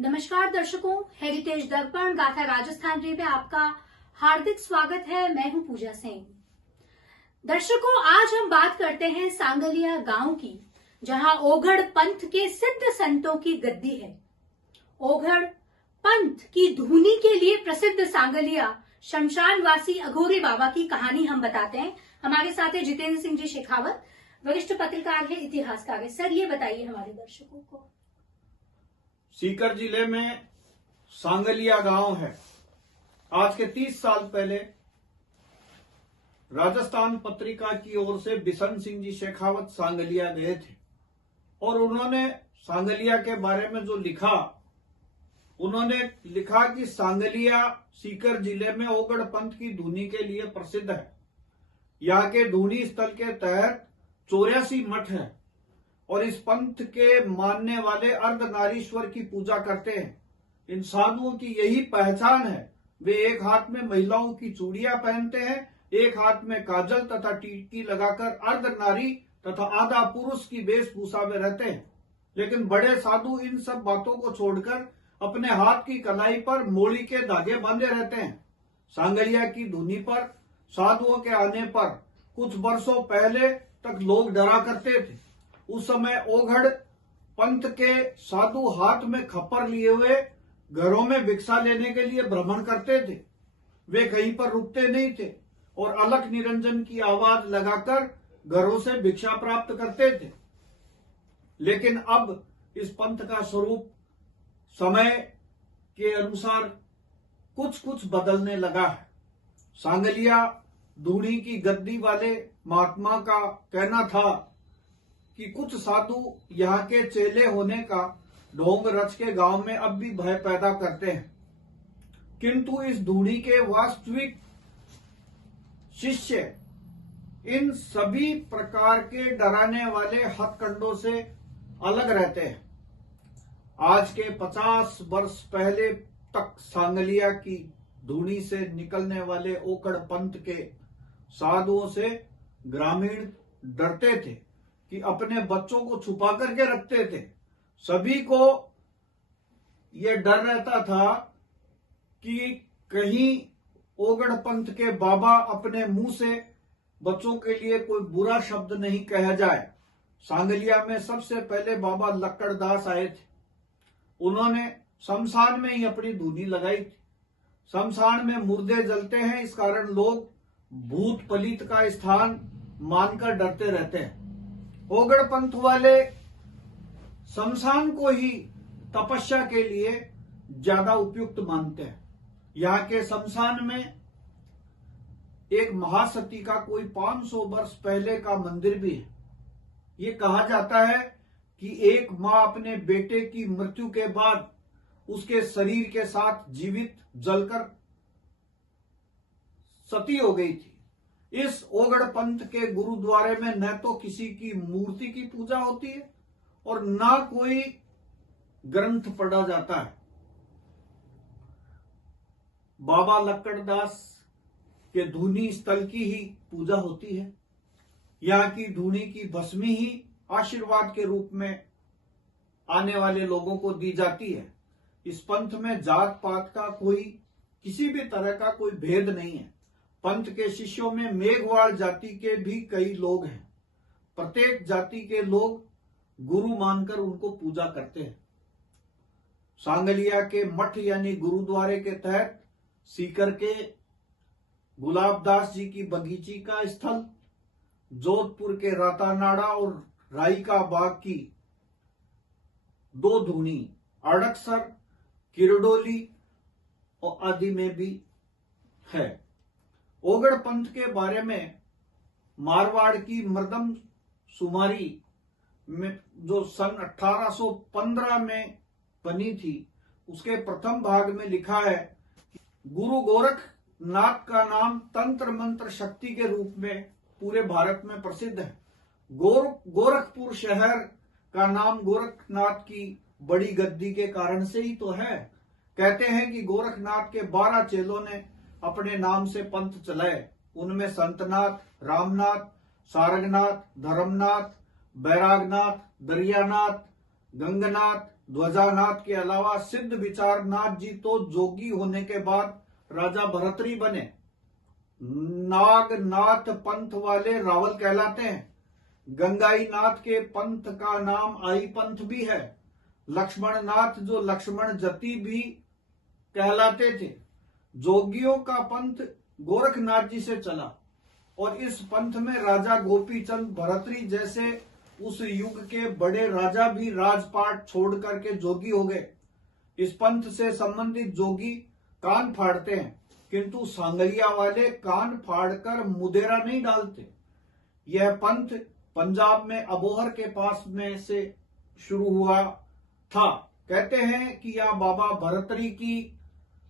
नमस्कार दर्शकों, हेरिटेज दर्पण गाथा राजस्थान रे में आपका हार्दिक स्वागत है। मैं हूं पूजा सिंह। दर्शकों, आज हम बात करते हैं सांगलिया गांव की, जहां ओघड़ पंथ के सिद्ध संतों की गद्दी है। ओघड़ पंथ की धुनी के लिए प्रसिद्ध सांगलिया शमशानवासी अघोरी बाबा की कहानी हम बताते हैं। हमारे साथ है जितेंद्र सिंह जी शेखावत, वरिष्ठ पत्रकार है, इतिहासकार है। सर, ये बताइए हमारे दर्शकों को। सीकर जिले में सांगलिया गांव है। आज के 30 साल पहले राजस्थान पत्रिका की ओर से बिशन सिंह जी शेखावत सांगलिया गए थे और उन्होंने सांगलिया के बारे में जो लिखा, उन्होंने लिखा कि सांगलिया सीकर जिले में ओगड़ पंथ की धुनी के लिए प्रसिद्ध है। यहाँ के धुनी स्थल के तहत 84 मठ है और इस पंथ के मानने वाले अर्धनारीश्वर की पूजा करते हैं। इन साधुओं की यही पहचान है। वे एक हाथ में महिलाओं की चूड़ियां पहनते हैं, एक हाथ में काजल तथा टीकी लगाकर अर्धनारी तथा आधा पुरुष की वेशभूषा में रहते हैं। लेकिन बड़े साधु इन सब बातों को छोड़कर अपने हाथ की कलाई पर मोड़ी के धागे बांधे रहते हैं। सांगलिया की धुनी पर साधुओं के आने पर कुछ वर्षों पहले तक लोग डरा करते थे। उस समय ओघड़ पंथ के साधु हाथ में खप्पर लिए हुए घरों में भिक्षा लेने के लिए भ्रमण करते थे। वे कहीं पर रुकते नहीं थे और अलख निरंजन की आवाज लगाकर घरों से भिक्षा प्राप्त करते थे। लेकिन अब इस पंथ का स्वरूप समय के अनुसार कुछ कुछ बदलने लगा है। सांगलिया धुनी की गद्दी वाले महात्मा का कहना था कि कुछ साधु यहाँ के चेले होने का ढोंग रच के गांव में अब भी भय पैदा करते हैं, किंतु इस धुनी के वास्तविक शिष्य इन सभी प्रकार के डराने वाले हथकंडों से अलग रहते हैं। आज के 50 वर्ष पहले तक सांगलिया की धुनी से निकलने वाले ओकड़ पंथ के साधुओं से ग्रामीण डरते थे कि अपने बच्चों को छुपा करके रखते थे। सभी को यह डर रहता था कि कहीं ओगड़ पंथ के बाबा अपने मुंह से बच्चों के लिए कोई बुरा शब्द नहीं कहा जाए। सांगलिया में सबसे पहले बाबा लक्कड़दास आए थे। उन्होंने शमशान में ही अपनी धुनी लगाई थी। शमशान में मुर्दे जलते हैं, इस कारण लोग भूत पलित का स्थान मानकर डरते रहते हैं। ओगड़ पंथ वाले शमशान को ही तपस्या के लिए ज्यादा उपयुक्त मानते हैं। यहाँ के शमशान में एक महासती का कोई 500 वर्ष पहले का मंदिर भी है। ये कहा जाता है कि एक माँ अपने बेटे की मृत्यु के बाद उसके शरीर के साथ जीवित जलकर सती हो गई थी। इस ओगड़ पंथ के गुरुद्वारे में न तो किसी की मूर्ति की पूजा होती है और न कोई ग्रंथ पढ़ा जाता है। बाबा लक्कड़दास के धुनी स्थल की ही पूजा होती है। यहाँ की धुनी की भस्मी ही आशीर्वाद के रूप में आने वाले लोगों को दी जाती है। इस पंथ में जात पात का कोई किसी भी तरह का कोई भेद नहीं है। पंथ के शिष्यों में मेघवाड़ जाति के भी कई लोग हैं। प्रत्येक जाति के लोग गुरु मानकर उनको पूजा करते हैं। सांगलिया के मठ यानी गुरुद्वारे के तहत सीकर के गुलाबदास जी की बगीची का स्थल, जोधपुर के रातानाड़ा और रायका बाग की 2 धुनी, अड़कसर, किरडोली और आदि में भी है। ओगड़ पंथ के बारे में मारवाड़ की मर्दम सुमारी में जो सन 1815 में बनी थी, उसके प्रथम भाग में लिखा है कि गुरु गोरखनाथ का नाम तंत्र मंत्र शक्ति के रूप में पूरे भारत में प्रसिद्ध है। गोरखपुर शहर का नाम गोरखनाथ की बड़ी गद्दी के कारण से ही तो है। कहते हैं कि गोरखनाथ के 12 चेलों ने अपने नाम से पंथ चलाए। उनमें संतनाथ, रामनाथ, सारंगनाथ, धर्मनाथ, बैरागनाथ, दरियानाथ, गंगनाथ, ध्वजानाथ के अलावा सिद्ध विचारनाथ जी तो जोगी होने के बाद राजा भरतरी बने। नागनाथ पंथ वाले रावल कहलाते हैं। गंगाई नाथ के पंथ का नाम आई पंथ भी है। लक्ष्मण नाथ जो लक्ष्मण जति भी कहलाते थे। जोगियों का पंथ गोरखनाथ जी से चला और इस पंथ में राजा गोपीचंद भरतरी जैसे उस युग के बड़े राजा भी राजपाट छोड़ करके जोगी हो गए। इस पंथ से संबंधित जोगी कान फाड़ते हैं, किंतु सांगलिया वाले कान फाड़कर मुदेरा नहीं डालते। यह पंथ पंजाब में अबोहर के पास में से शुरू हुआ था। कहते हैं कि यह बाबा भरतरी की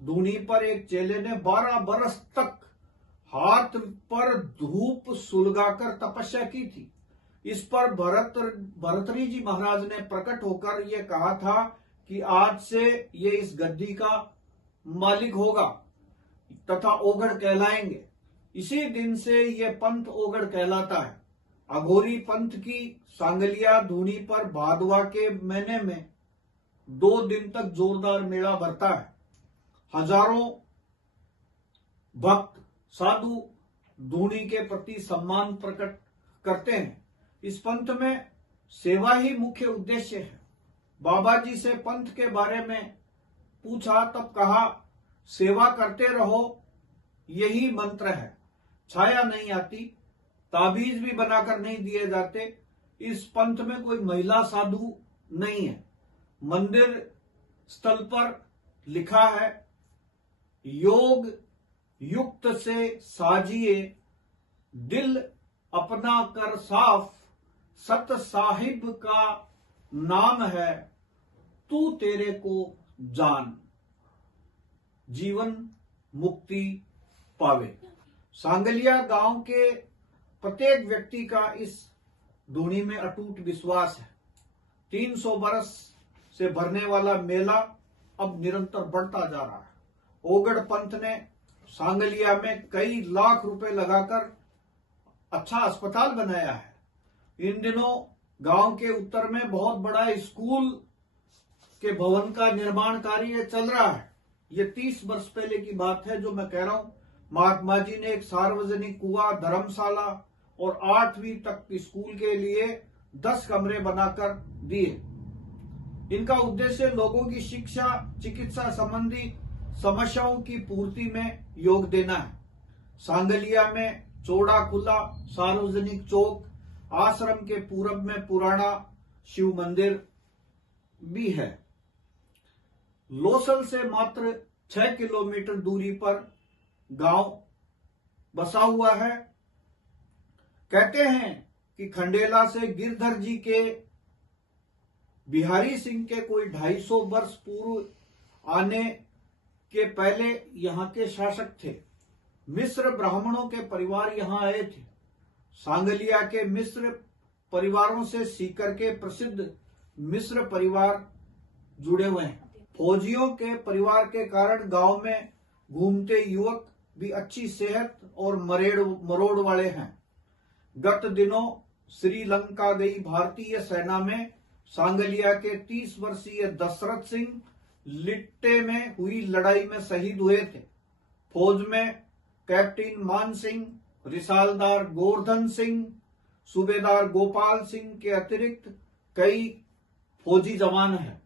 धूनी पर एक चेले ने 12 बरस तक हाथ पर धूप सुलगाकर तपस्या की थी। इस पर भरतरी जी महाराज ने प्रकट होकर यह कहा था कि आज से ये इस गद्दी का मालिक होगा तथा ओगड़ कहलाएंगे। इसी दिन से यह पंथ ओगड़ कहलाता है। अघोरी पंथ की सांगलिया धूनी पर भादवा के महीने में 2 दिन तक जोरदार मेला भरता है। हजारों भक्त साधु धूनी के प्रति सम्मान प्रकट करते हैं। इस पंथ में सेवा ही मुख्य उद्देश्य है। बाबा जी से पंथ के बारे में पूछा तब कहा, सेवा करते रहो, यही मंत्र है। छाया नहीं आती, ताबीज भी बनाकर नहीं दिए जाते। इस पंथ में कोई महिला साधु नहीं है। मंदिर स्थल पर लिखा है, योग युक्त से साजिए, दिल अपना कर साफ, सत साहिब का नाम है, तू तेरे को जान, जीवन मुक्ति पावे। सांगलिया गांव के प्रत्येक व्यक्ति का इस धूनी में अटूट विश्वास है। 300 बरस से भरने वाला मेला अब निरंतर बढ़ता जा रहा है। ओगड़ पंथ ने सांगलिया में कई लाख रुपए लगाकर अच्छा अस्पताल बनाया है। इन दिनों गांव के उत्तर में बहुत बड़ा स्कूल के भवन का निर्माण कार्य चल रहा है। ये 30 वर्ष पहले की बात है जो मैं कह रहा हूं। महात्मा जी ने एक सार्वजनिक कुआं, धर्मशाला और 8वीं तक स्कूल के लिए 10 कमरे बनाकर दिए। इनका उद्देश्य लोगों की शिक्षा, चिकित्सा संबंधी समस्याओं की पूर्ति में योग देना है। सांगलिया में चौड़ा खुला सार्वजनिक चौक, आश्रम के पूरब में पुराना शिव मंदिर भी है। लोसल से मात्र 6 किलोमीटर दूरी पर गांव बसा हुआ है। कहते हैं कि खंडेला से गिरधर जी के बिहारी सिंह के कोई 250 वर्ष पूर्व आने के पहले यहाँ के शासक थे। मिस्र ब्राह्मणों के परिवार यहाँ आए थे। सांगलिया के मिस्र परिवारों से सीकर के प्रसिद्ध मिस्र परिवार जुड़े हुए हैं। फौजियों के परिवार के कारण गांव में घूमते युवक भी अच्छी सेहत और मरोड़ वाले हैं। गत दिनों श्रीलंका गई भारतीय सेना में सांगलिया के 30 वर्षीय दशरथ सिंह लिट्टे में हुई लड़ाई में शहीद हुए थे। फौज में कैप्टन मान सिंह, रिसालदार गोवर्धन सिंह, सूबेदार गोपाल सिंह के अतिरिक्त कई फौजी जवान हैं।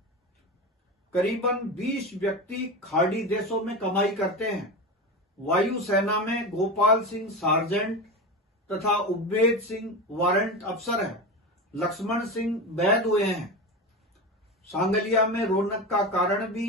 करीबन 20 व्यक्ति खाड़ी देशों में कमाई करते हैं। वायुसेना में गोपाल सिंह सार्जेंट तथा उबेद सिंह वारंट अफसर है। लक्ष्मण सिंह वैद हुए हैं। सांगलिया में रौनक का कारण भी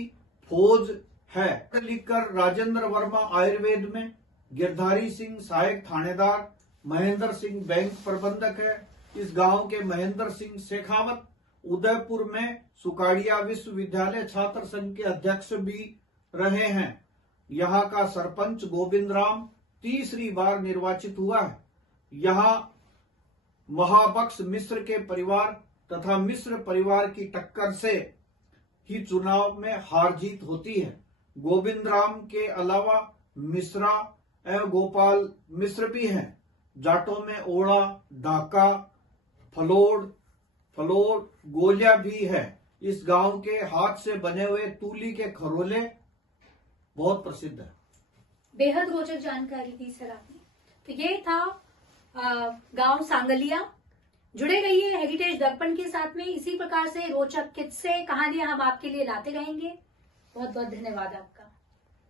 फौज है। लिखकर राजेंद्र वर्मा आयुर्वेद में, गिरधारी सिंह सहायक थानेदार, महेंद्र सिंह बैंक प्रबंधक है। इस गांव के महेंद्र सिंह शेखावत उदयपुर में सुकाड़िया विश्वविद्यालय छात्र संघ के अध्यक्ष भी रहे हैं। यहाँ का सरपंच गोविंद राम तीसरी बार निर्वाचित हुआ है। यहाँ महाबक्स मिश्र के परिवार तथा मिश्र परिवार की टक्कर से ही चुनाव में हार जीत होती है। गोविंद राम के अलावा मिश्रा एवं गोपाल मिश्र भी हैं। जाटों में ओड़ा, ढाका, फलोर गोलियां भी है। इस गांव के हाथ से बने हुए तूली के खरोले बहुत प्रसिद्ध है। बेहद रोचक जानकारी दी सर आपने। तो ये था गांव सांगलिया। जुड़े रहिए हेरिटेज दर्पण के साथ में। इसी प्रकार से रोचक किस्से कहानियां हम आपके लिए लाते रहेंगे। बहुत बहुत धन्यवाद आपका।